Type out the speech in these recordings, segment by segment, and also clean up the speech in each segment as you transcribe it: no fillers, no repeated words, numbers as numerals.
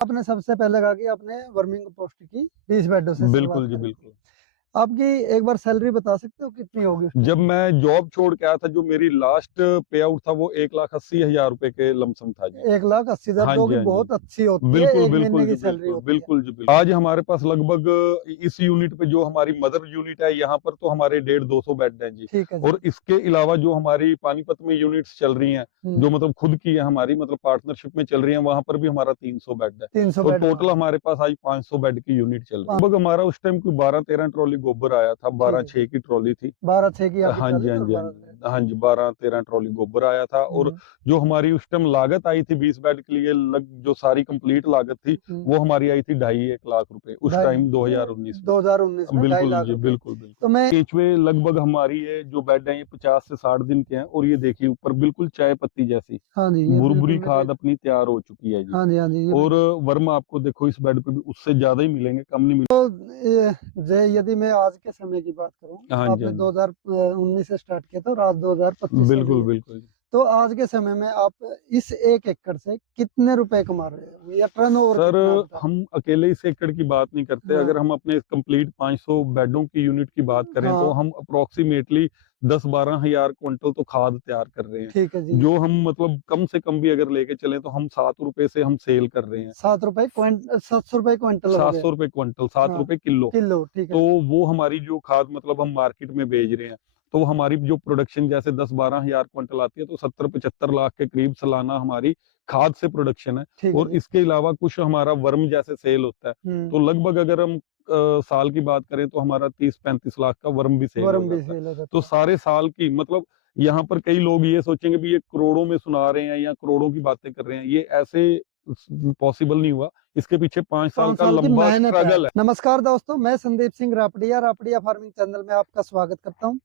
आपने सबसे पहले कहा कि आपने वर्मिंग पोस्ट की 20 बेडों से बिल्कुल जी, शुरुआत करी। बिल्कुल। आपकी एक बार सैलरी बता सकते हो कितनी होगी उस जब टाइम? मैं जॉब छोड़ के आया था, जो मेरी लास्ट पे आउट था, वो 1,80,000 रुपए के लमसम था जी। 1,80,000 हाँ जो जी, कि हाँ जी। बहुत अच्छी होती है, बिल्कुल, एक महीने बिल्कुल की जी, सैलरी बिल्कुल, होती है। बिल्कुल जी, बिल्कुल। आज हमारे पास लगभग इस यूनिट पे जो हमारी मदर यूनिट है, यहाँ पर तो हमारे 150-200 बेड हैं जी। ठीक है जी। और इसके अलावा जो हमारी पानीपत में यूनिट्स चल रही हैं, जो मतलब खुद की है हमारी, मतलब पार्टनरशिप में चल रही हैं, वहां पर भी हमारा 300 बेड है। 300 तो बेड टोटल वहाँ हमारे पास आज 500 बेड की यूनिट चल रही है। है। लगभग हमारा उस टाइम कोई 12-13 ट्रॉली गोबर आया था, ठीक है 12-6 जी। की ट्रॉली थी। 12-6 की आपकी हाँ जी, ट्राली हाँ और जी, हाँ 12 जी। हाँ जी, 12-13 ट्रॉली गोबर आया था। और जो हमारी उस टाइम लागत आई थी 20 बेड के लिए, जो सारी कंप्लीट लागत थी, वो हमारी आई थी 2.5-1 लाख रुपए उस टाइम 2019 में। 2019 में 2.5 बिल्कुल लाख जी, रुपए। बिल्कुल, तो बिल्कुल। मैं केचुए लगभग हमारी ये जो बेड है, ये 50 से 60 दिन के हैं। और ये देखिए ऊपर बिल्कुल चाय पत्ती जैसी हाँ जी, ये बिल्कुल बुरबुरी मेरे। खाद अपनी तैयार हो चुकी है जी। हाँ जी, हाँ जी, ये और बिल्कुल। वर्म आपको देखो इस बेड पे भी उससे ज्यादा ही मिलेंगे, कम नहीं यदि मैं आज के समय की बात करूं, हाँ जी, आपने हाँ जी। 2019 से स्टार्ट किया था और आज 2025 चल रही बिल्कुल, है। बिल्कुल। तो आज के समय में आप इस 1 एकड़ से कितने रुपए कमा रहे हो या टर्नओवर सर, कितना बता रहे हम अकेले इस एकड़ की बात नहीं करते। हो? अगर हाँ हम अपने कंप्लीट 500 बेडों की यूनिट की बात करें, तो हाँ, हम अप्रोक्सीमेटली 10-12 हजार क्विंटल तो खाद तैयार कर रहे हैं। ठीक है जी। जो हम मतलब कम से कम भी अगर लेके चलें, तो हम 7 रुपए से हम सेल कर रहे हैं। 7 रुपए क्विंटल, 700 रुपए क्विंटल हो गए। 700 रुपए क्विंटल, 7 हाँ, रुपए किलो। किलो, ठीक है तो जी। वो हमारी जो खाद मतलब हम मार्केट में बेच रहे हैं, तो हमारी जो प्रोडक्शन जैसे 10-12 हजार क्विंटल आती है, तो 70-75 लाख के करीब सालाना हमारी खाद से प्रोडक्शन है। ठीक है और जी। इसके अलावा कुछ हमारा वर्म जैसे सेल होता है। तो लगभग अगर हम साल की बात करें, तो हमारा 30-35 लाख का वर्म भी सेल हो वर्म भी जाता है। सेल हो तो जाता है। सारे साल की मतलब, यहाँ पर कई लोग ये सोचेंगे भी ये करोड़ों में सुना रहे हैं या करोड़ों की बातें कर रहे हैं, ये ऐसे पॉसिबल नहीं हुआ। इसके पीछे 5 साल 5 का साल की लंबा मेहनत है। स्ट्रगल है। नमस्कार दोस्तों, मैं संदीप सिंह रापड़िया, रापड़िया फार्मिंग चैनल में आपका स्वागत करता हूं।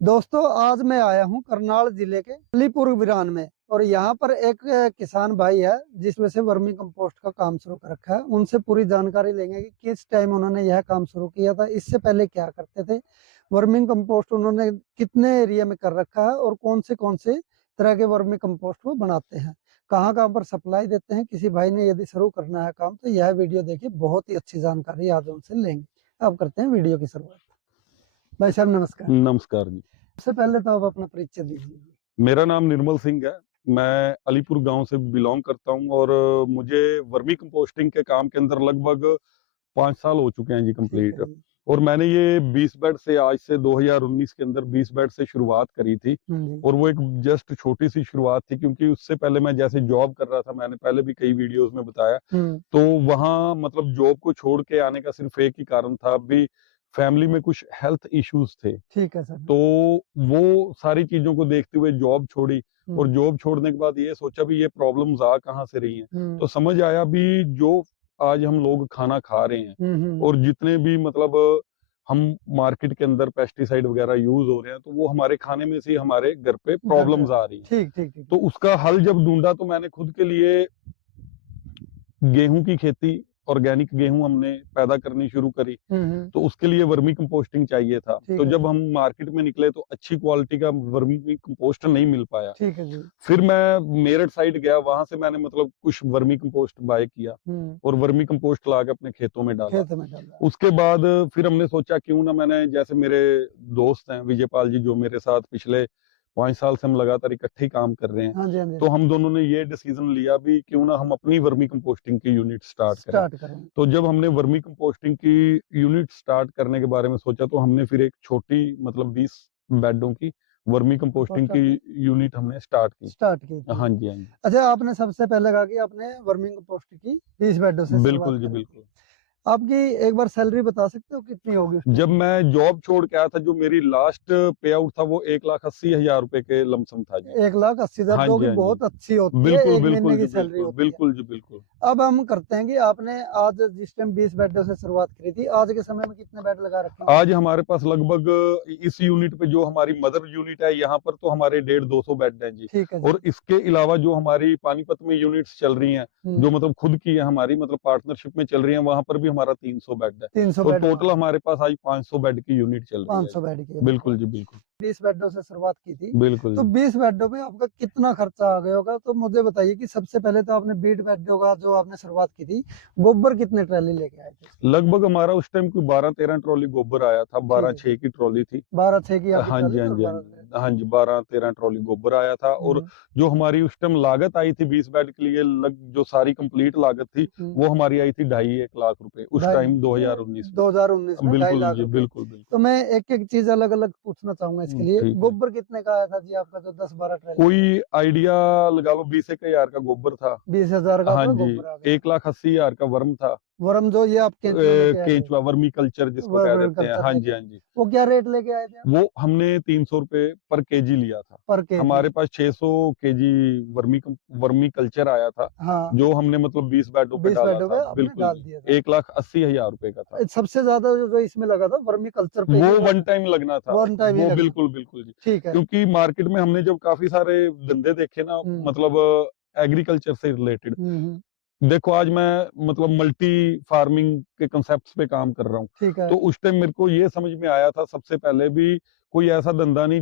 दोस्तों, आज मैं आया हूं करनाल जिले के अलीपुर विरान में, और यहाँ पर एक किसान भाई है जिसमें से वर्मी कंपोस्ट का काम शुरू कर रखा है। उनसे पूरी जानकारी लेंगे कि किस टाइम उन्होंने यह काम शुरू किया था, इससे पहले क्या करते थे, वर्मिंग कंपोस्ट उन्होंने कितने एरिया में कर रखा है और कौन से तरह के वर्मी कंपोस्ट वो बनाते हैं, कहाँ कहाँ पर सप्लाई देते हैं। किसी भाई ने यदि शुरू करना है काम, तो यह वीडियो देखिए, बहुत ही अच्छी जानकारी आज उनसे लेंगे। अब करते हैं वीडियो की शुरुआत। भाई साहब नमस्कार। नमस्कार जी। सबसे पहले तो आप अपना परिचय दीजिए। मेरा नाम निर्मल सिंह है। मैं अलीपुर गांव से बिलोंग करता हूं। और मुझे वर्मी कंपोस्टिंग के काम के अंदर लगभग 5 साल हो चुके हैं जी ठीक है कंप्लीट। जी। और मैंने ये 20 बेड से, आज से 2019 के अंदर 20 बेड से शुरुआत करी थी। जी। और वो एक जस्ट छोटी सी शुरुआत थी, क्योंकि उससे पहले मैं जैसे जॉब कर रहा था, मैंने पहले भी कई वीडियोस में बताया। तो वहाँ मतलब जॉब को छोड़ के आने का सिर्फ एक ही कारण था, अभी फैमिली में कुछ हेल्थ इश्यूज थे। ठीक है सर। तो वो सारी चीजों को देखते हुए जॉब छोड़ी। और जॉब छोड़ने के बाद ये सोचा भी ये प्रॉब्लम्स आ कहाँ से रही हैं। तो समझ आया भी जो आज हम लोग खाना खा रहे हैं, और जितने भी मतलब हम मार्केट के अंदर पेस्टिसाइड वगैरह यूज हो रहे हैं, तो वो हमारे खाने में से ही हमारे घर पे घर पे। प्रॉब्लम्स आ रही हैं। ठीक ठीक ठीक। तो उसका हल जब ढूंढा, तो मैंने खुद के लिए गेहूं की खेती, ऑर्गेनिक गेहूं हमने पैदा करनी शुरू करी। तो उसके लिए वर्मी कंपोस्टिंग चाहिए था। ठीक तो है जब जी। हम मार्केट में निकले, तो अच्छी क्वालिटी का वर्मी कंपोस्ट नहीं मिल पाया। ठीक है जी। फिर मैं मेरठ साइड गया, वहां से मैंने मतलब कुछ वर्मी कंपोस्ट बाय किया। और वर्मी कंपोस्ट ला के अपने खेतों में डाला। खेत में डाला। उसके बाद फिर हमने सोचा क्यों ना, मैंने जैसे मेरे दोस्त हैं विजयपाल जी, जो मेरे साथ पिछले 5 साल से हम लगातार इकट्ठे ही काम कर रहे हैं। हाँ जी, हाँ जी। तो हम दोनों ने ये डिसीजन लिया भी क्यों ना हम अपनी वर्मी कंपोस्टिंग की यूनिट स्टार्ट करें। स्टार्ट करें। तो जब हमने वर्मी कंपोस्टिंग की यूनिट स्टार्ट करने के बारे में सोचा, तो हमने फिर एक छोटी मतलब 20 बेडों की वर्मी कंपोस्टिंग की यूनिट हमने स्टार्ट की थी। हाँ जी, हाँ जी। अच्छा, आपने सबसे पहले कहा कि आपने वर्मिंग पोस्ट की 20 बेडों से शुरुआत बिल्कुल जी, करी थी। बिल्कुल। आपकी एक बार सैलरी बता सकते हो कितनी होगी उस जब टाइम? मैं जॉब छोड़ के आया था, जो मेरी लास्ट पे आउट था, वो 1,80,000 रुपए के लमसम था जी। 1,80,000 हाँ जो जी, कि हाँ जी। बहुत अच्छी होती है, बिल्कुल, एक महीने बिल्कुल की जी, सैलरी बिल्कुल, होती है। बिल्कुल जी, बिल्कुल। अब हम करते हैं कि आपने आज जिस टाइम 20 बेडों से शुरुआत करी थी, आज के समय में कितने बेड लगा रखे हैं? आज हमारे पास लगभग इस यूनिट पे, जो हमारी मदर यूनिट है, यहाँ पर तो हमारे 150-200 बेड हैं जी। ठीक है और जी। इसके अलावा जो हमारी पानीपत में यूनिट्स चल रही हैं, जो मतलब खुद की है हमारी, मतलब पार्टनरशिप में चल रही हैं, वहां पर भी हमारा 300 बेड है। 300 तो बेड टोटल वहाँ। हमारे पास आज 500 बेड की यूनिट चल रही है 500 जी। बेड की यूनिट है। बिल्कुल जी, बिल्कुल। 20 बेडों से शुरुआत की थी, बिल्कुल तो जी। 20 बेडों पे आपका कितना खर्चा आ गया होगा? तो मुझे बताइए कि सबसे पहले तो आपने 20 बेडों का जो आपने शुरुआत की थी, गोबर कितने ट्राली लेके आए थे? लगभग हमारा उस टाइम कोई 12-13 ट्रॉली गोबर आया था, ठीक है, 12-6 की ट्रॉली थी। 12-6 की आपकी हाँ ट्राली जी, हाँ थी और जी, हाँ 12 जी। हाँ जी, 12-13 ट्रॉली गोबर आया था, और जो हमारी उस टाइम लागत आई थी 20 बेड के लिए, जो सारी कंप्लीट लागत थी, वो हमारी आई थी 2.5 लाख रुपए उस ढाई टाइम 2019 में। 2019 में 2.5 बिल्कुल लाख जी, रुपए। बिल्कुल, तो बिल्कुल। मैं एक-एक चीज़ अलग-अलग पूछना चाहूँगा इसके लिए। ठीक है। गोबर कितने का आया था जी आपका जो 10-12 ट्राली कोई में? आइडिया लगा लो 20 एक हज़ार का गोबर था। 20,000 का हाँ आपका जी, गोबर आ गया। 1,80,000 का वर्म था। वर्म जो ये आप केंचुआ लेके आए थे, केंचुआ वर्मी कल्चर जिसको कह वर्मी देते हैं। कल्चर हाँ लेके जी, आए। हाँ जी। वो क्या रेट लेके आए थे आप? वो हमने 300 रुपए पर केजी लिया था। पर केजी? हमारे पास 600 केजी वर्मी कल्चर आया था, हाँ, जो हमने मतलब 20 बेडों पे 20 डाला बेडों था। पे आपने बिल्कुल डाल जी, दिया था। 1,80,000 रुपए का था। सबसे ज़्यादा जो जो इसमें लगा था वर्मी कल्चर पे वो ही वन टाइम लगना था। वन टाइम ही वो लगना। बिल्कुल, बिल्कुल जी। ठीक है। क्योंकि मार्केट में हमने जब काफ़ी सारे धंधे देखे ना, हुँ, मतलब एग्रीकल्चर से रिलेटेड, हुँ, हुँ। देखो आज मैं मतलब मल्टी फार्मिंग के कांसेप्ट्स पे काम कर रहा हूँ। ठीक है। तो उस टाइम मेरे को ये समझ में आया था सबसे पहले भी, कोई ऐसा धंधा नहीं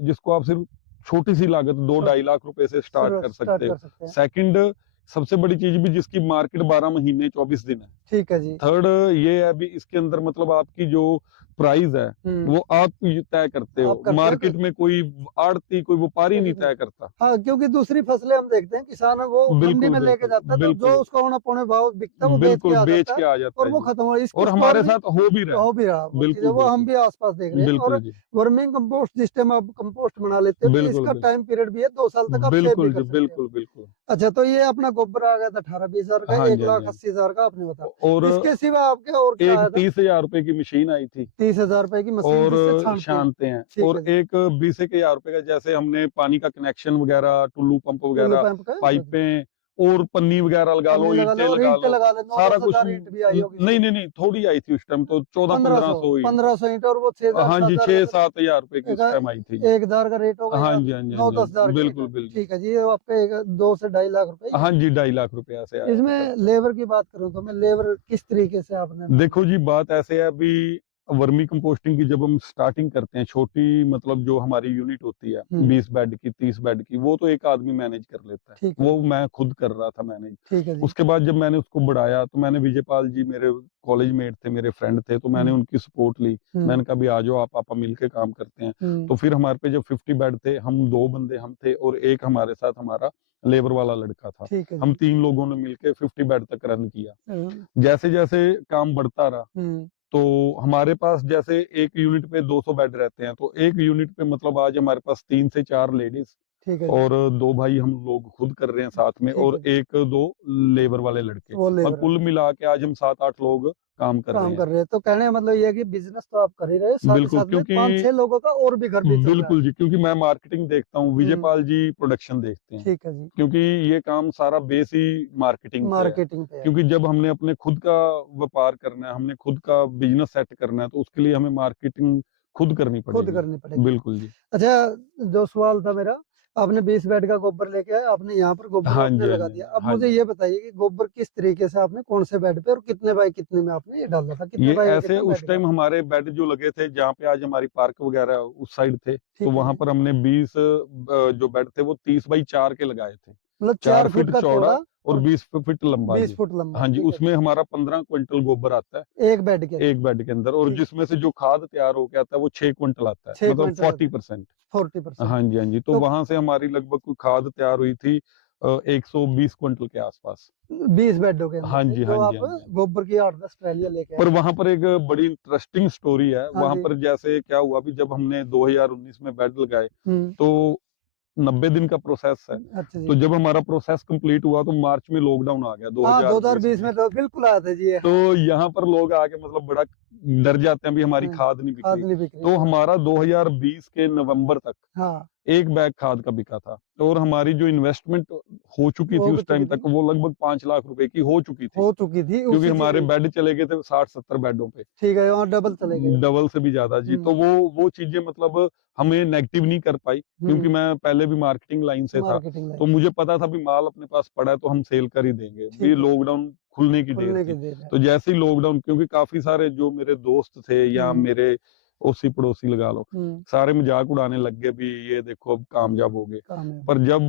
जिसको आप सिर्फ छोटी सी लागत 2 छोट ढाई लाख रुपए से स्टार्ट शुरू कर स्टार्ट सकते हो। कर सकते हैं। सेकंड, सबसे बड़ी चीज भी जिसकी मार्केट 12 महीने 24 दिन है। ठीक है जी। थर्ड ये है भी, इसके अंदर मतलब आपकी जो प्राइस है हुँ। वो आप ही तय करते हो। आप करते हैं मार्केट में कोई आड़ती, कोई व्यापारी नहीं तो तय करता। हाँ, क्योंकि दूसरी फसलें हम देखते हैं किसान है वो मंडी बिल्कुल, में लेके बिल्कुल, जाता है तो जो बिल्कुल, उसका औना पौने भाव बिकता है वो बेच के बिल्कुल आ बेच जाता है के आ जाता और है वो जी। खत्म हो इसको और स्टोर हमारे भी साथ हो भी रहा है। हो भी रहा वो चीज़ है बिल्कुल, वो हम बिल्कुल। भी आस-पास देख रहे हैं। और बिल्कुल जी। वर्मिंग कंपोस्ट जिस टाइम आप कंपोस्ट बना लेते हो तो बिल्कुल, इसका बिल्कुल। टाइम पीरियड भी है 2 साल तक आप सेव भी बिल्कुल कर जी, सकते हो। बिल्कुल, बिल्कुल। अच्छा, तो ये अपना गोबर आ गया था 18-20 हज़ार का, हाँ जी, हाँ जी, हाँ जी। 1,80,000 का आपने बताया। और इसके सिवा आपके और क्या एक आया था? 30,000 रुपए की मशीन आई थी, 30,000 रुपए की मशीन और जिससे छानते हैं। छानते हैं, ठीक और है जी। एक 20 एक हज़ार रुपए का, जैसे हमने पानी का कनेक्शन वगैरह, टुल्लू पंप टुल्लू वगैरह, पंप का जो पाइपें और पन्नी वगैरह लगा लो, पन्नी लगा लो ईंटें और लगा ईंटें लो, लगा ले, सारा 9-10 कुछ। हज़ार ईंट भी आई होगी नहीं, इसमें। नहीं, नहीं, थोड़ी आई थी उस टाइम तो, 1500 1400-1500 ईंट। 1500 ईंट और वो 6,000 हाँ जी, 7,000 का 6-7 हज़ार रुपए की एक उस टाइम आई थी जी। 1,000 का रेट हो हाँ गया, जी, हाँ जी, हाँ जी, हाँ 9-10 हज़ार जी। की ईंट बिल्कुल, है। बिल्कुल। ठीक है जी, ये आपका एक 2 से 2.5 लाख रुपए ये हाँ है। जी, 2.5 लाख रुपए ऐसे आया था इसमें खर्चा। लेबर की बात करूँ तो मैं लेबर किस तरीके से आपने देखो मतलब जी, बात ऐसे है अभी, वर्मी कंपोस्टिंग की जब हम स्टार्टिंग करते हैं, छोटी मतलब जो हमारी यूनिट होती है हुँ, 20 बेड की, 30 बेड की, वो तो एक आदमी मैनेज कर लेता है। ठीक है वो जी, मैं खुद कर रहा था मैनेज। ठीक है जी। उसके बाद जब मैंने उसको बढ़ाया तो मैंने, विजयपाल जी मेरे कॉलेज मेट थे, मेरे फ्रेंड थे, तो मैंने हुँ, उनकी सपोर्ट ली। हुँ, मैंने कहा भी आ जाओ, आप पापा मिलके काम करते हैं। हुँ, तो फिर हमारे पे जब 50 बेड थे, हम 2 बंदे हम थे और एक हमारे साथ हमारा लेबर वाला लड़का था। ठीक है हम जी। 3 लोगों ने मिलके 50 बेड तक रन किया। हुँ, जैसे जैसे काम बढ़ता रहा, हुँ, तो हमारे पास जैसे एक यूनिट पे 200 बेड रहते हैं, तो एक यूनिट पे मतलब आज हमारे पास 3 से 4 लेडीज ठीक है जी, और 2 भाई हम लोग खुद कर रहे हैं साथ में, ठीक और है जी। 1-2 लेबर वाले लड़के, वो और लेबर कुल वाले मिला के आज हम 7-8 लोग काम कर रहे काम हैं। कर रहे हैं। तो कहने का मतलब ये है कि बिज़नेस तो आप कर ही रहे हो, साथ ही बिल्कुल, साथ में क्योंकि 5-6 लोगों का और भी घर भी चल रहा है। बिल्कुल जी, क्योंकि मैं मार्केटिंग देखता हूँ, हुँ, विजयपाल जी प्रोडक्शन देखते हैं। ठीक है जी, क्योंकि ये काम सारा बेस ही मार्केटिंग पे है। मार्केटिंग पे है। क्योंकि जब हमने अपने खुद का व्यापार करना है, हमने खुद का बिज़नेस सेट करना है, तो उसके लिए हमें मार्केटिंग खुद करनी खुद पड़ेगी। करनी पड़ेगी। बिल्कुल जी। अच्छा, जो सवाल था मेरा, आपने 20 बेड का गोबर लेके आए, आपने यहाँ पर गोबर हाँ आपने जी, हाँ लगा जी, दिया। अब हाँ मुझे जी। ये बताइए कि गोबर किस तरीके से आपने कौन से बेड पे और कितने बाय कितने में आपने ये डाला था? कितने ये बाय ऐसे कितना उस बेड का? टाइम हमारे बेड जो लगे थे, जहाँ पे आज हमारी पार्क वगैरह उस साइड थे, तो ठीक है वहाँ जी। पर हमने 20 जो बेड थे वो 30 बाई 4 के लगाए थे। मतलब 4 4 फुट फीट का चौड़ा चौड़ा और और 20 फीट लंबा 20 जी। फुट लंबा। हाँ जी, ठीक है जी। उसमें हमारा 15 क्विंटल गोबर आता है, 1 बेड के अंदर। 1 बेड के अंदर, और ठीक, जिसमें से जो खाद तैयार होके आता है वो 6 क्विंटल आता है, 6 मतलब क्विंटल आता है, 40%। 40%। हाँ जी, हाँ जी। तो तो वहाँ से हमारी लगभग कोई खाद तैयार हुई थी 120 क्विंटल के आसपास। 20 बेडों के अंदर हाँ से जी, हाँ जो जी, आप हाँ जी, हाँ जी। गोबर की 8-10 ट्रालियाँ लेके पर आए थे। वहाँ पर एक बड़ी इंटरेस्टिंग स्टोरी है। हाँ वहाँ जी। पर जैसे क्या हुआ अभी, जब हमने 2019 में बेड लगाए, हुँ। तो 90 दिन का प्रोसेस है। अच्छा तो जी। जब हमारा प्रोसेस कंप्लीट हुआ तो मार्च में लॉकडाउन आ गया हाँ, 2020 2020 में। में तो बिल्कुल आए थे जी ये, तो हाँ। यहाँ पर लोग आके मतलब बड़ा डर जाते हैं भी हमारी हाँ, खाद नहीं बिक खाद रही। नहीं बिक रही तो दोबारा। हमारा 2020 के नवंबर तक हाँ, 1 बैग खाद का बिका था, और हमारी जो इन्वेस्टमेंट हो चुकी थी हो उस चुकी टाइम थी, तक, वो लगभग 5 लाख रुपए की हो चुकी थी। हो चुकी थी क्योंकि उसी हमारे बेड चले गए थे 60-70 बेडों पे, ठीक है, और डबल चले गए। डबल से भी ज्यादा जी। तो हुँ, वो चीजें मतलब हमें नेगेटिव नहीं कर पाई, क्योंकि हुँ, मैं पहले भी मार्केटिंग लाइन से था। मार्केटिंग तो लाइन। मुझे पता था भी माल अपने पास पड़ा है तो हम सेल कर ही देंगे, भी ठीक है, लॉकडाउन खुलने की देर खुलने की थी। देर है। तो जैसे ही लॉकडाउन, क्योंकि काफी सारे जो मेरे दोस्त थे या हुँ, मेरे ओसी पड़ोसी लगा लो, सारे मजाक उड़ाने लग गए भी ये देखो अब कामयाब हो गए। पर जब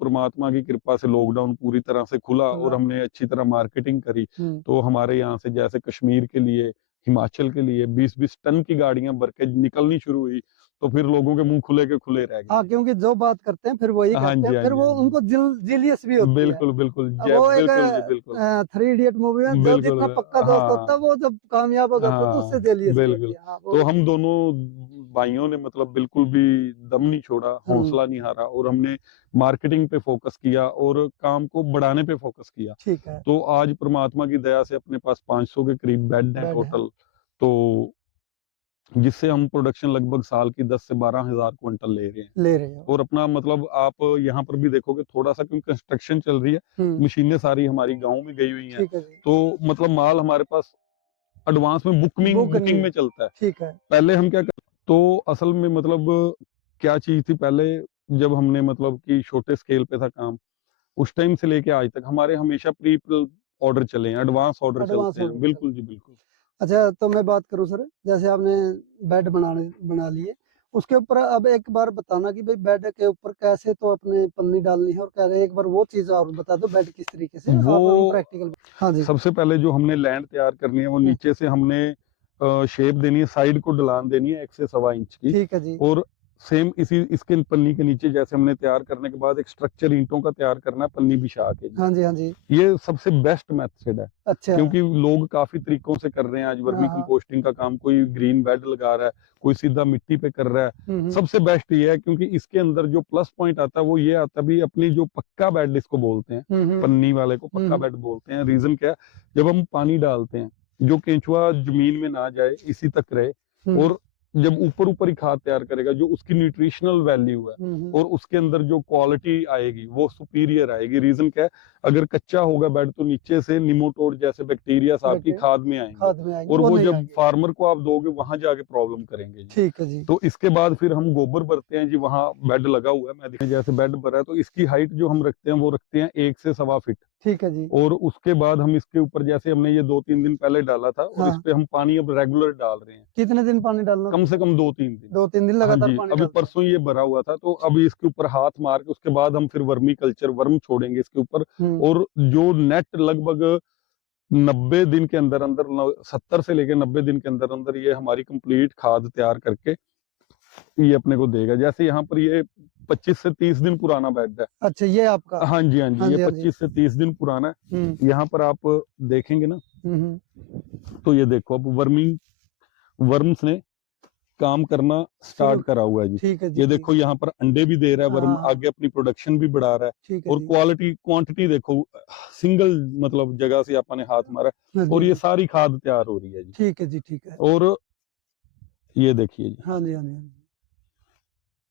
परमात्मा की कृपा से लॉकडाउन पूरी तरह से खुला और हमने अच्छी तरह मार्केटिंग करी, तो हमारे यहाँ से जैसे कश्मीर के लिए, हिमाचल के लिए 20-20 टन की गाड़ियां भर के निकलनी शुरू हुई, तो फिर लोगों के मुंह खुले के खुले रह गए। हाँ, क्योंकि जो बात करते हैं फिर वही हाँ करते जी, हैं, हाँ फिर जी, वो हाँ जी। उनको जिलियस भी होती है। बिल्कुल, बिल्कुल, वो एक बिल्कुल जी, बिल्कुल। 3 इडियट मूवी में जो जितना बिल्कुल, पक्का दोस्त होता हाँ, है वो जब कामयाब हो जाता है तो उससे हाँ, जेलियस भी होती बिल्कुल। है। हाँ, वो तो हम दोनों भाइयों ने मतलब बिल्कुल भी दम नहीं छोड़ा, हौसला नहीं हारा और हमने मार्केटिंग पे फोकस किया और काम को बढ़ाने पे फोकस किया। ठीक है। तो आज परमात्मा की दया से अपने पास 500 के करीब बेड हैं बेड है, टोटल, तो जिससे हम प्रोडक्शन लगभग साल की 10 से 12 हज़ार क्विंटल ले रहे हैं। ले रहे हो। और अपना मतलब आप यहाँ पर भी देखोगे थोड़ा-सा, क्योंकि कंस्ट्रक्शन चल रही है, मशीनें सारी हमारी गाँव में गई हुई हैं, ठीक है जी। तो मतलब माल हमारे पास एडवांस में बुकिंग में चलता है। ठीक है। पहले हम क्या कर, तो असल में मतलब क्या चीज़ थी पहले, जब हमने मतलब कि छोटे स्केल पे था काम, उस टाइम से लेके आज तक हमारे हमेशा प्री ऑर्डर चले हैं, एडवांस ऑर्डर एडवांस चलते हैं। ऑर्डर बिल्कुल जी, बिल्कुल। अच्छा, तो मैं बात करूँ सर, जैसे आपने बेड बना लिए, उसके ऊपर अब एक बार बताना कि भाई बेड के ऊपर कैसे तो अपने पन्नी डालनी है और कैसे, एक बार वो चीज़ और बता दो बेड किस तरीके से वो आप हम प्रैक्टिकल। हाँ जी। सबसे पहले जो हमने लैंड तैयार करनी है, वो नीचे से हमने शेप देनी है, साइड को ढलान देनी है 1 से सवा इंच की। ठीक है जी। और सेम इसके पन्नी के नीचे जैसे हमने तैयार करने के बाद एक स्ट्रक्चर ईंटों का तैयार करना है पन्नी बिछा के। हाँ जी, हाँ जी। ये सबसे बेस्ट मेथड है, अच्छा। क्योंकि लोग काफी तरीकों से कर रहे हैं आज वर्मी कंपोस्टिंग का काम। कोई ग्रीन बेड लगा रहा है, कोई सीधा मिट्टी पे कर रहा है। सबसे बेस्ट ये है, क्योंकि इसके अंदर जो प्लस पॉइंट आता है वो ये आता है भी अपनी जो पक्का बेड इसको बोलते हैं, पन्नी वाले को पक्का बेड बोलते हैं। रीजन क्या है, जब हम पानी डालते हैं जो केंचुआ जमीन में ना जाए, इसी तक रहे, और जब ऊपर ऊपर ही खाद तैयार करेगा, जो उसकी न्यूट्रिशनल वैल्यू है और उसके अंदर जो क्वालिटी आएगी वो सुपीरियर आएगी। रीजन क्या है, अगर कच्चा होगा बेड तो नीचे से निमोटोड जैसे बैक्टीरिया आपकी खाद में आएंगे, और वो जब फार्मर को आप दोगे वहां जाके प्रॉब्लम करेंगे। ठीक है जी। तो इसके बाद फिर हम गोबर भरते हैं जी, वहां बेड लगा हुआ है, मैं दिखा जैसे बेड भरा है, तो इसकी हाइट जो हम रखते हैं वो रखते हैं 1 से सवा फीट। ठीक है जी। और उसके बाद हम इसके ऊपर, जैसे हमने ये 2-3 दिन पहले डाला था, और इस पे हम पानी अब रेगुलर डाल रहे हैं। कितने दिन पानी डालना? कम से कम 2-3 दिन। 2-3 दिन हाँ लगातार जी, पानी अभी डालते हैं। परसों ये भरा हुआ था, तो अभी इसके ऊपर हाथ मार के उसके बाद हम फिर वर्मी कल्चर वर्म छोड़ेंगे इसके ऊपर। और जो नेट लगभग 90 दिन के अंदर अंदर 70 से लेकर 90 दिन के अंदर अंदर ये हमारी कंप्लीट खाद तैयार करके ये अपने को देगा। जैसे यहाँ पर ये 25 से 30 दिन पुराना बेड है। अच्छा, ये आपका? हाँ जी, हाँ जी, ये 25 से 30 दिन पुराना है। यहाँ पर आप देखेंगे ना, तो ये देखो अब वर्म्स ने काम करना स्टार्ट करा हुआ है जी। ठीक है जी। ये देखो यहाँ पर अंडे भी दे रहा है वर्म, आगे अपनी प्रोडक्शन भी बढ़ा रहा है। और क्वांटिटी देखो, सिंगल मतलब जगह से आपने हाथ मारा और ये सारी खाद तैयार हो रही है जी। ठीक है जी, ठीक है। और ये देखिए जी, हाँ जी, हाँ जी, हाँ जी।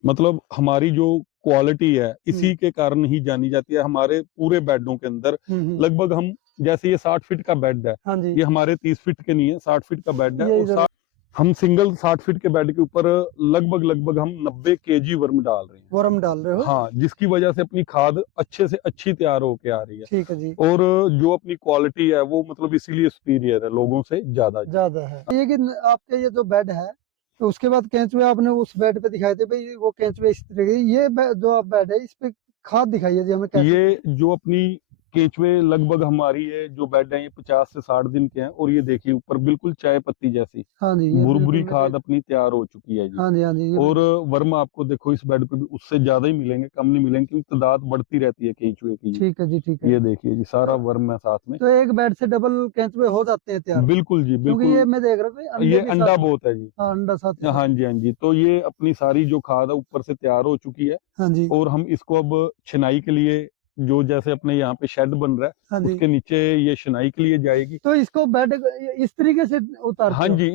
मतलब हमारी जो क्वालिटी है इसी के कारण ही जानी जाती है। हमारे पूरे बेडों के अंदर लगभग हम, जैसे ये 60 फीट का बेड है, हाँ जी। ये हमारे 30 फीट के नहीं है, 60 फीट का बेड है। ये और हम सिंगल 60 फीट के बेड के ऊपर लगभग हम 90 केजी वर्म डाल रहे हैं। वर्म डाल रहे हो? हाँ, जिसकी वजह से अपनी खाद अच्छे से अच्छी तैयार होके आ रही है। ठीक है जी। और जो अपनी क्वालिटी है वो मतलब इसीलिए सुपीरियर है लोगों से ज्यादा है। ये कि आपके ये जो बेड है, तो उसके बाद केंचुए आपने उस बेड पे दिखाए थे भाई, वो केंचुए इस तरह के, ये जो आप बेड है इस पे खाद दिखाइए जी हमें कैसे। ये जो अपनी केंचुए लगभग हमारी है जो बेड है, ये 50 से 60 दिन के हैं। और ये देखिए ऊपर बिल्कुल चाय पत्ती जैसी बुरबुरी खाद अपनी तैयार हो चुकी है जी। हाँ जी, हाँ जी। और वर्म आपको देखो इस बेड पे भी उससे ज्यादा ही मिलेंगे, कम नहीं मिलेंगे, क्योंकि तादाद बढ़ती रहती है केंचुए की। ठीक है जी, ठीक है। ये देखिए जी, सारा वर्म है साथ में। तो एक बेड से डबल केंचुए हो जाते हैं तैयार? बिल्कुल जी, क्योंकि बिल्कुल। ये मैं देख रहा हूँ ये अंडा बहुत है जी। अंडा साथ में। हाँ जी, हाँ जी। तो ये अपनी सारी जो खाद है ऊपर से तैयार हो चुकी है। हाँ जी। और हम इसको अब छिनाई के लिए, जो जैसे अपने यहाँ पे शेड बन रहा है, हाँ जी। उसके नीचे ये छिनाई के लिए जाएगी। तो इसको बेड इस तरीके से उतारते हाँ हो? जी,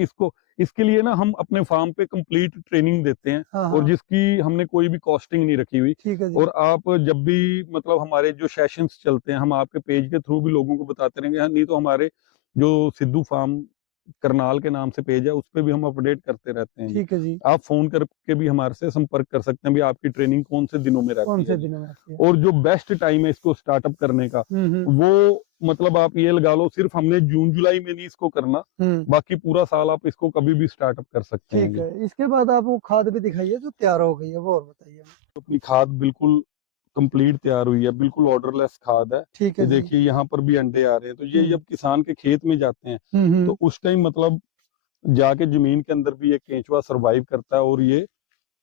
इसके लिए ना हम अपने फार्म पे कंप्लीट ट्रेनिंग देते हैं। हाँ, और हाँ। जिसकी हमने कोई भी कॉस्टिंग नहीं रखी हुई। ठीक है जी। और आप जब भी मतलब हमारे जो सेशंस चलते हैं, हम आपके पेज के थ्रू भी लोगों को बताते रहेंगे। हाँ, नहीं तो हमारे जो सिद्धू फार्म करनाल के नाम से पेज है, उस पे भी हम अपडेट करते रहते हैं जी। ठीक है जी। आप फोन करके भी हमारे से संपर्क कर सकते हैं भी आपकी ट्रेनिंग कौन से दिनों में कौन रहती से है जी। दिनों में आती है? और जो बेस्ट टाइम है इसको स्टार्टअप करने का, वो मतलब आप ये लगा लो, सिर्फ हमने जून जुलाई में नहीं इसको करना, बाकी पूरा साल आप इसको कभी भी स्टार्टअप कर सकते हैं ठीक जी। है। इसके बाद आप वो खाद भी दिखाइए जो तैयार हो गई है, वो और बताइए हमें। अपनी खाद बिल्कुल कंप्लीट तैयार हुई है, बिल्कुल ऑर्डरलेस खाद है। ठीक ये है जी। देखिए यहाँ पर भी अंडे आ रहे हैं, तो ये जब किसान के खेत में जाते हैं हम्म। तो उस टाइम मतलब जाके जमीन के अंदर भी ये केंचुआ सरवाइव करता है और ये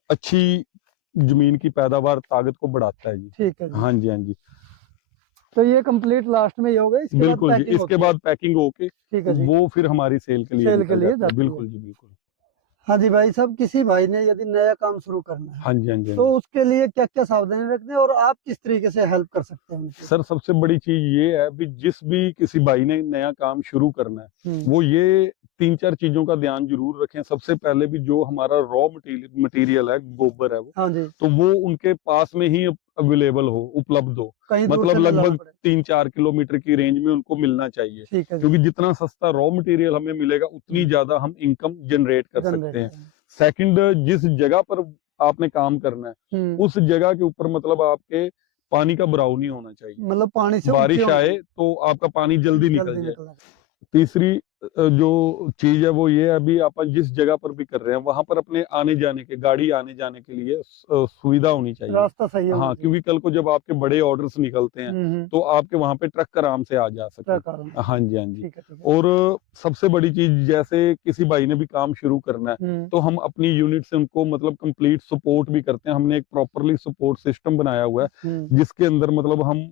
अच्छी जमीन की पैदावार ताकत को बढ़ाता है जी। ठीक है जी। हाँ जी, हाँ जी, तो ये कंप्लीट लास्ट में ही हो गई, इसके बाद बिल्कुल जी। पैकिंग इसके होती है। बाद पैकिंग होके ठीक है जी। वो फिर हमारी सेल के लिए सेल के निकल लिए जाता है। जाती है। बिल्कुल जी, बिल्कुल। हाँ जी भाई साहब, किसी भाई ने यदि नया काम शुरू करना है हाँ जी, हाँ जी, हाँ तो जी। उसके लिए क्या क्या सावधानी रखनी है और आप किस तरीके से हेल्प कर सकते हैं उनकी? सर सबसे बड़ी चीज ये है भी जिस भी किसी भाई ने नया काम शुरू करना है वो ये 3-4 चीजों का ध्यान जरूर रखें। सबसे पहले भी जो हमारा रॉ मटेरियल है, गोबर है वो, हाँ जी। तो वो उनके पास में ही अवेलेबल हो, उपलब्ध हो। कहीं दूर मतलब से नहीं लाना लगभग पड़े। 3-4 किलोमीटर की रेंज में उनको मिलना चाहिए, ठीक है जी। क्योंकि जितना सस्ता रॉ मटेरियल हमें मिलेगा उतनी ज्यादा हम इनकम जनरेट कर सकते हैं। सेकंड, जिस जगह पर आपने काम करना है उस जगह के ऊपर मतलब आपके पानी का भराव नहीं होना चाहिए। मतलब पानी से बारिश आए तो आपका पानी जल्दी निकल जाए। तीसरी जो चीज है वो ये है, अभी आप जिस जगह पर भी कर रहे हैं वहां पर अपने आने जाने के, गाड़ी आने जाने के लिए सुविधा होनी चाहिए। रास्ता सही है। हाँ, क्योंकि कल को जब आपके बड़े ऑर्डर्स निकलते हैं तो आपके वहां पे ट्रक आराम से आ जा सके। हाँ जी, हाँ जी। ठीक है। और सबसे बड़ी चीज, जैसे किसी भाई ने भी काम शुरू करना है तो हम अपनी यूनिट से उनको मतलब कंप्लीट सपोर्ट भी करते हैं। हमने एक प्रॉपरली सपोर्ट सिस्टम बनाया हुआ है जिसके अंदर मतलब हम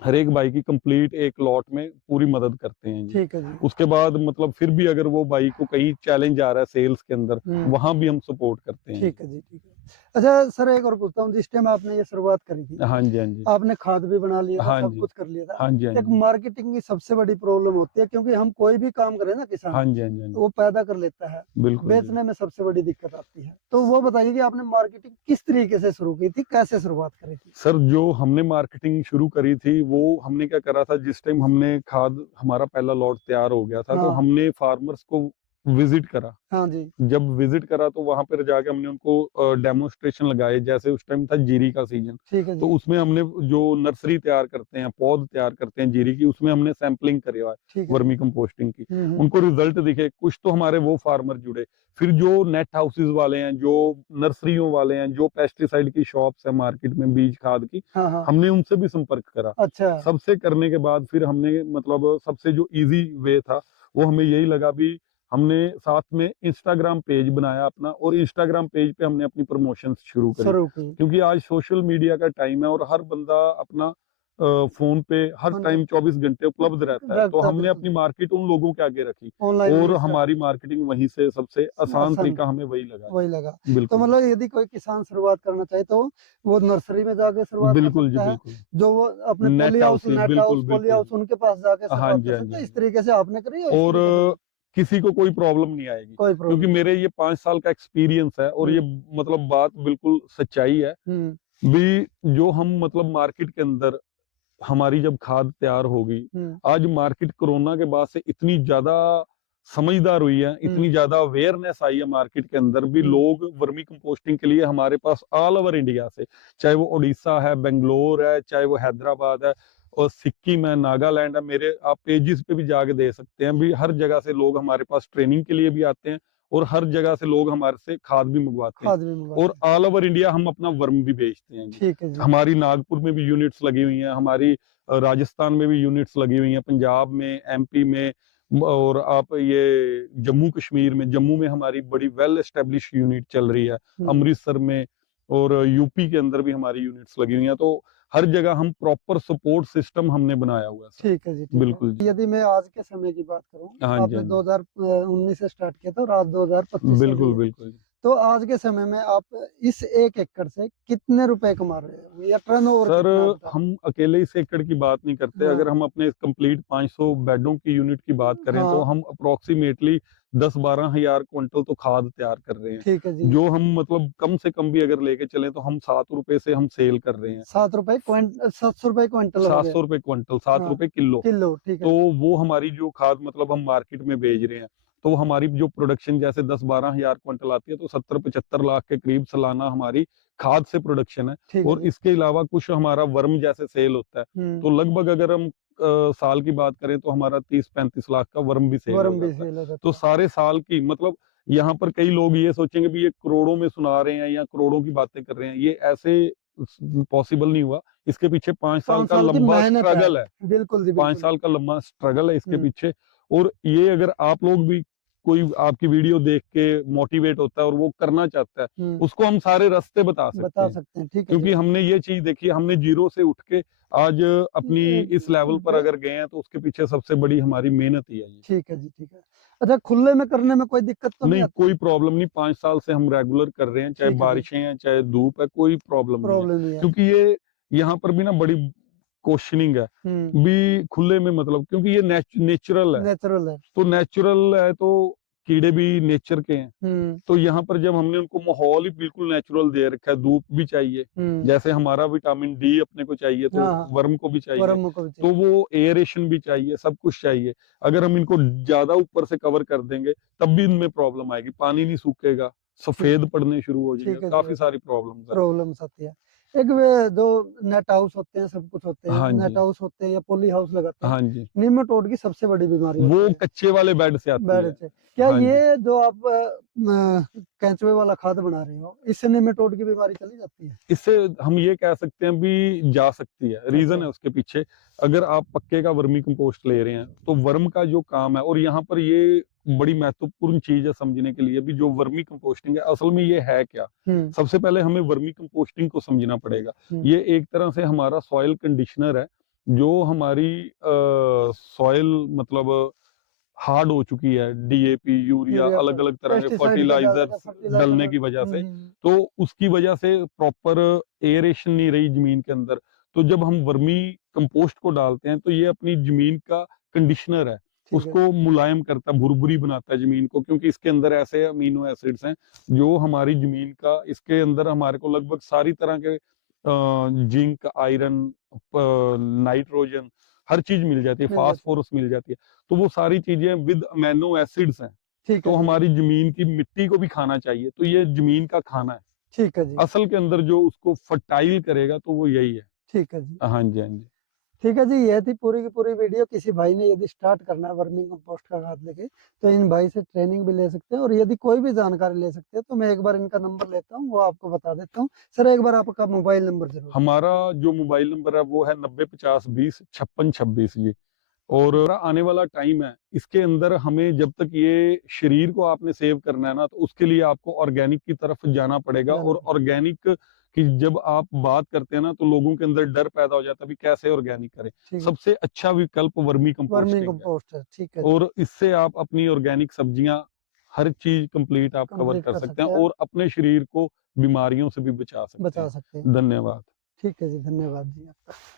हर एक भाई की कंप्लीट एक लॉट में पूरी मदद करते हैं जी। ठीक है जी। उसके बाद मतलब फिर भी अगर वो भाई को कहीं चैलेंज आ रहा है सेल्स के अंदर, वहां भी हम सपोर्ट करते हैं। ठीक है जी। ठीक है। अच्छा सर, एक और पूछता हूँ, जिस टाइम आपने ये शुरुआत करी थी, हाँ जी, हाँ जी, आपने खाद भी बना लिया था, हाँ सब जी, कुछ कर लिया था। हाँ जी, हाँ एक जी, मार्केटिंग की सबसे बड़ी प्रॉब्लम होती है, क्योंकि हम कोई भी काम करें ना किसान, हाँ जी, हाँ जी, हाँ तो जी, वो पैदा कर लेता है, बिल्कुल जी। बेचने में सबसे बड़ी दिक्कत आती है। तो वो बताइए कि आपने मार्केटिंग किस तरीके से शुरू की थी, कैसे शुरुआत करी थी? सर जो हमने मार्केटिंग शुरू करी थी वो हमने क्या करा था, जिस टाइम हमने खाद, हमारा पहला लॉट तैयार हो गया था तो हाँ। हमने फार्मर्स को विजिट करा। हाँ जी। जब विजिट करा तो वहां पर जाके हमने उनको डेमोन्स्ट्रेशन लगाए। जैसे उस टाइम था जीरी का सीजन, ठीक है तो जी। उसमें हमने जो नर्सरी तैयार करते हैं, पौध तैयार करते हैं जीरी की, उसमें हमने सैंपलिंग करी हुआ है, ठीक है। वर्मी कंपोस्टिंग की। हम्म। उनको रिजल्ट दिखे कुछ, तो हमारे वो फार्मर जुड़े। फिर जो नेट हाउसेज वाले हैं, जो नर्सरियों वाले हैं, जो पेस्टिसाइड की शॉप्स है मार्केट में बीज खाद की, हाँ हाँ। हमने उनसे भी संपर्क करा। अच्छा। सबसे करने के बाद फिर हमने मतलब सबसे जो इजी वे था वो हमें यही लगा भी, हमने साथ में इंस्टाग्राम पेज बनाया अपना, और इंस्टाग्राम पेज पे हमने अपनी प्रमोशंस शुरू करी। क्योंकि आज सोशल मीडिया का टाइम है और हर बंदा अपना फोन पे हर टाइम 24 घंटे उपलब्ध रहता है, तो हमने अपनी मार्केट उन लोगों के आगे रखी और हमारी मार्केटिंग वहीं से सबसे आसान तरीका हमें वही लगा। तो बिल्कुल, मतलब यदि कोई किसान शुरुआत करना चाहे तो वो नर्सरी में जाके शुरुआत कर बिल्कुल जी, सकता है, बिल्कुल। जो वो अपने net poly house, houses, net house, बिल्कुल पॉली हाउस, बिल्कुल। उनके पास जाके हाँ शुरुआत जी, कर हाँ सकता जी, है। इस तरीके से आपने करी है, इस और तरीके से किसी को कोई प्रॉब्लम नहीं आएगी, कोई क्योंकि प्रॉब्लम? मेरे ये 5 साल का एक्सपीरियंस है और ये मतलब बात बिल्कुल सच्चाई है भी। जो हम मतलब मार्केट के अंदर हमारी जब खाद तैयार होगी, आज मार्केट कोरोना के बाद से इतनी ज्यादा समझदार हुई है, इतनी ज्यादा अवेयरनेस आई है मार्केट के अंदर भी। लोग वर्मी कंपोस्टिंग के लिए हमारे पास ऑल ओवर इंडिया से, चाहे वो उड़ीसा है, बेंगलोर है, चाहे वो हैदराबाद है और सिक्किम है, नागालैंड है, मेरे आप पेजेस पे भी जाके दे सकते हैं भी। हर जगह से लोग हमारे पास ट्रेनिंग के लिए भी आते हैं और हर जगह से लोग हमारे से खाद भी मंगवाते हैं, और ऑल ओवर इंडिया हम अपना वर्म भी बेचते हैं। ठीक है जी। हमारी नागपुर में भी यूनिट्स लगी हुई हैं, हमारी राजस्थान में भी यूनिट्स लगी हुई हैं, पंजाब में, एमपी में, और आप ये जम्मू कश्मीर में, जम्मू में हमारी बड़ी वेल एस्टेब्लिश यूनिट चल रही है, अमृतसर में, और यूपी के अंदर भी हमारी यूनिट्स लगी हुई हैं। तो हर जगह हम प्रॉपर सपोर्ट सिस्टम हमने बनाया हुआ है। ठीक है जी। बिल्कुल जी। यदि मैं आज के समय की बात करूं, हाँ जी, आपने हाँ जी, 2019 से स्टार्ट किया था और आज 2025 चल रही बिल्कुल है, बिल्कुल। तो आज के समय में आप इस 1 एकड़ से कितने रुपए कमा रहे हो या टर्नओवर सर कितना होता है? हम अकेले इस एकड़ की बात नहीं करते, हाँ। अगर हम अपने कंप्लीट 500 बेडों की यूनिट की बात करें तो हाँ। हम अप्रोक्सीमेटली 10-12 हजार क्विंटल तो खाद तैयार कर रहे हैं। ठीक है जी। जो हम मतलब कम से कम भी अगर लेके चलें तो हम 7 रुपए से हम सेल कर रहे हैं। 7 रुपए 700 रुपए क्विंटल हो गए। 700 रुपए क्विंटल, 7 हाँ। रुपए किलो। किलो, ठीक तो है। वो हमारी जो खाद मतलब हम मार्केट में भेज रहे हैं, तो हमारी जो प्रोडक्शन जैसे 10-12 हजार क्विंटल आती है, तो 70-75 लाख के करीब सालाना हमारी खाद से प्रोडक्शन है। ठीक है और जी। इसके अलावा कुछ हमारा वर्म जैसे सेल होता है, तो लगभग अगर हम साल की बात करें तो हमारा 30-35 लाख का वर्म भी सेल हो वर्म भी जाता है। सेल हो जाता तो है। सारे साल की मतलब यहाँ पर कई लोग ये सोचेंगे भी ये करोड़ों में सुना रहे हैं या करोड़ों की बातें कर रहे हैं, ये ऐसे पॉसिबल नहीं हुआ। इसके पीछे 5 साल 5 का साल की लंबा मेहनत स्ट्रगल है। बिल्कुल जी, 5 बिल्कुल। साल का लंबा स्ट्रगल है इसके हुँ। पीछे। और ये अगर आप लोग भी कोई आपकी वीडियो देख के मोटिवेट होता है और वो करना चाहता है, हुँ। उसको हम सारे रास्ते बता सकते बता हैं। सकते हैं, ठीक है क्योंकि जी। हमने ये चीज़ देखी है, हमने ज़ीरो से उठ के आज अपनी इस लेवल पर अगर गए हैं, तो उसके पीछे सबसे बड़ी हमारी मेहनत ही है जी। ठीक है जी, ठीक है। अच्छा, खुले में करने में कोई दिक्कत तो नहीं नहीं, आती? कोई प्रॉब्लम नहीं, 5 साल से हम रेगुलर कर रहे हैं, चाहे ठीक है जी। बारिशें हैं, चाहे धूप है, कोई प्रॉब्लम नहीं है। प्रॉब्लम नहीं है। क्योंकि ये यहाँ पर भी ना बड़ी क्वेश्चनिंग है, हुँ। भी खुले में मतलब क्योंकि ये नेचुरल है। नेचुरल है। तो नेचुरल है तो कीड़े भी नेचर के हैं। हुँ। तो यहाँ पर जब हमने उनको माहौल ही बिल्कुल नेचुरल दे रखा है, धूप भी चाहिए, हुँ। जैसे हमारा विटामिन डी अपने को चाहिए तो हाँ, हाँ। वर्म को भी चाहिए, वर्म को भी तो चाहिए। वो एयरेशन भी चाहिए, सब कुछ चाहिए। अगर हम इनको ज़्यादा ऊपर से कवर कर देंगे, तब भी इनमें प्रॉब्लम आएगी, पानी नहीं सूखेगा, ठीक सफ़ेद पड़ने शुरू हो जाएंगे, ठीक है जी। काफ़ी सारी प्रॉब्लम्स हैं। प्रॉब्लम्स आती है। एक वे जो नेट हाउस होते हैं, सब कुछ होते हैं, हाँ नेट जी, हाउस होते हैं या पॉली हाउस लगाते हैं, हाँ जी। निमेटोड की सबसे बड़ी बीमारी वो होती है। कच्चे वाले बेड से आती बेड है। से। क्या हाँ जी। ये जो आप केंचुए वाला खाद बना रहे हो, इससे निमेटोड की बीमारी चली जाती है? इससे हम ये कह सकते हैं भी जा सकती है, रीज़न अच्छा। है उसके पीछे। अगर आप पक्के का वर्मी कंपोस्ट ले रहे हैं, तो वर्म का जो काम है और यहाँ पर ये बड़ी महत्वपूर्ण चीज़ है समझने के लिए भी, जो वर्मी कंपोस्टिंग है, असल में ये है क्या? हुँ। सबसे पहले हमें वर्मी कंपोस्टिंग को समझना पड़ेगा। हुँ। ये एक तरह से हमारा सॉइल कंडीशनर है, जो हमारी सॉइल मतलब हार्ड हो चुकी है, डीएपी, यूरिया, यूरिया प अलग-अलग तरह के पेस्टिसाइड के ज़्यादा फर्टिलाइज़र्स फर्टिलाइज़र डलने की वजह से। हुँ। तो उसकी वजह से प्रॉपर एयरेशन नहीं रही ज़मीन के अंदर। तो जब हम वर्मी कंपोस्ट को डालते हैं, तो ये अपनी ज़मीन का कंडीशनर है, ठीक है। उसको मुलायम करता है, भुरभुरी बनाता है ज़मीन को, क्योंकि इसके अंदर ऐसे अमीनो एसिड्स हैं, जो हमारी ज़मीन का इसके अंदर हमारे को लगभग सारी तरह के जिंक, आयरन, नाइट्रोजन, हर चीज़ मिल जाती है, मिल जाती है। फास्फोरस मिल जाती है। तो वो सारी चीज़ें विद अमीनो एसिड्स हैं, ठीक है तो जी। हमारी ज़मीन की मिट्टी को भी खाना चाहिए, तो ये ज़मीन का खाना है। ठीक है जी। असल के अंदर जो उसको फर्टाइल करेगा तो वो यही है। ठीक है जी। हाँ जी, हाँ जी। ठीक है जी, ये थी पूरी की पूरी वीडियो। किसी भाई ने यदि स्टार्ट करना है वर्मी कंपोस्ट का खाद लेके, तो इन भाई से ट्रेनिंग भी ले सकते हैं और यदि कोई भी जानकारी ले सकते हैं, तो मैं एक बार इनका नंबर लेता हूँ, वो आपको बता देता हूँ। सर, एक बार आपका मोबाइल नंबर ज़रूर। हमारा जो मोबाइल नंबर है वो है 9050205626 जी। और आने वाला टाइम है, इसके अंदर हमें जब तक ये शरीर को आपने सेव करना है ना, तो उसके लिए आपको ऑर्गेनिक की तरफ जाना पड़ेगा। जाना और ऑर्गेनिक की जब आप बात करते हैं ना, तो लोगों के अंदर डर पैदा हो जाता है भी कैसे ऑर्गेनिक करें। ठीक है। सबसे अच्छा विकल्प वर्मी वर्मी कंपोस्टिंग है। कंपोस्ट है, ठीक है जी। और इससे आप अपनी ऑर्गेनिक सब्जियां, हर चीज कंप्लीट आप कवर कंप्लीट कर कर सकते हैं सकते हैं, और अपने शरीर को बीमारियों से भी बचा सकते बचा हैं। सकते हैं। धन्यवाद। ठीक है जी, धन्यवाद जी आपका।